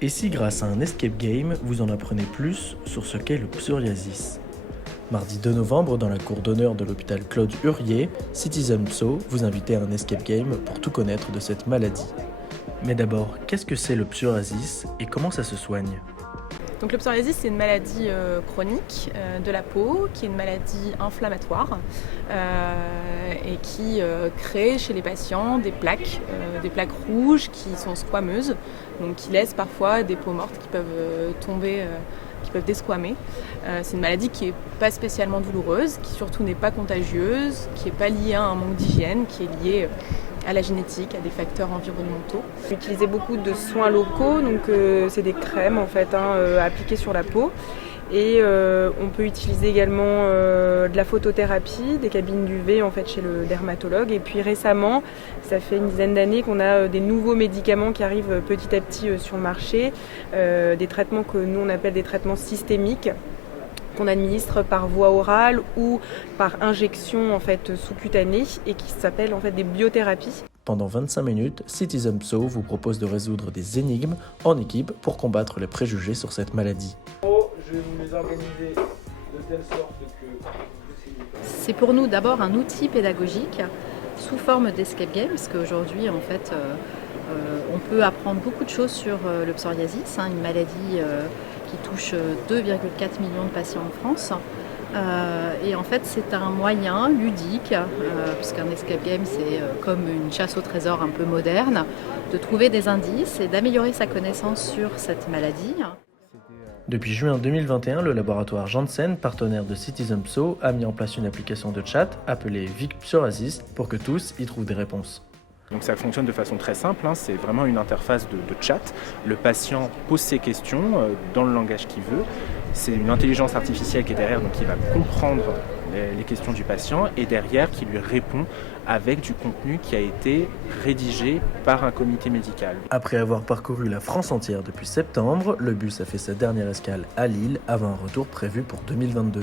Et si grâce à un escape game, vous en apprenez plus sur ce qu'est le psoriasis? Mardi 2 novembre, dans la cour d'honneur de l'hôpital Claude Hurier, Citizen Pso vous invitait à un escape game pour tout connaître de cette maladie. Mais d'abord, qu'est-ce que c'est le psoriasis et comment ça se soigne? Donc le psoriasis, c'est une maladie chronique de la peau, qui est une maladie inflammatoire et qui crée chez les patients des plaques rouges qui sont squameuses, donc qui laissent parfois des peaux mortes qui peuvent tomber, qui peuvent desquamer. C'est une maladie qui n'est pas spécialement douloureuse, qui surtout n'est pas contagieuse, qui n'est pas liée à un manque d'hygiène, qui est liée à la génétique, à des facteurs environnementaux. On utilisait beaucoup de soins locaux, donc c'est des crèmes en fait appliquées sur la peau. Et on peut utiliser également de la photothérapie, des cabines d'UV en fait chez le dermatologue. Et puis récemment, ça fait une dizaine d'années qu'on a des nouveaux médicaments qui arrivent petit à petit sur le marché, des traitements que nous on appelle des traitements systémiques, qu'on administre par voie orale ou par injection en fait sous-cutanée et qui s'appellent en fait des biothérapies. Pendant 25 minutes, Citizen Pso vous propose de résoudre des énigmes en équipe pour combattre les préjugés sur cette maladie. Je vais vous les organiser de telle sorte que... C'est pour nous d'abord un outil pédagogique sous forme d'escape game, parce qu'aujourd'hui en fait on peut apprendre beaucoup de choses sur le psoriasis, une maladie qui touche 2,4 millions de patients en France. Et en fait c'est un moyen ludique, puisqu'un escape game c'est comme une chasse au trésor un peu moderne, de trouver des indices et d'améliorer sa connaissance sur cette maladie. Depuis juin 2021, le laboratoire Janssen, partenaire de Citizen Pso, a mis en place une application de chat appelée Vic Psoriasis pour que tous y trouvent des réponses. Donc ça fonctionne de façon très simple, c'est vraiment une interface de chat. Le patient pose ses questions dans le langage qu'il veut. C'est une intelligence artificielle qui est derrière, donc qui va comprendre les questions du patient et derrière qui lui répond avec du contenu qui a été rédigé par un comité médical. Après avoir parcouru la France entière depuis septembre, le bus a fait sa dernière escale à Lille avant un retour prévu pour 2022.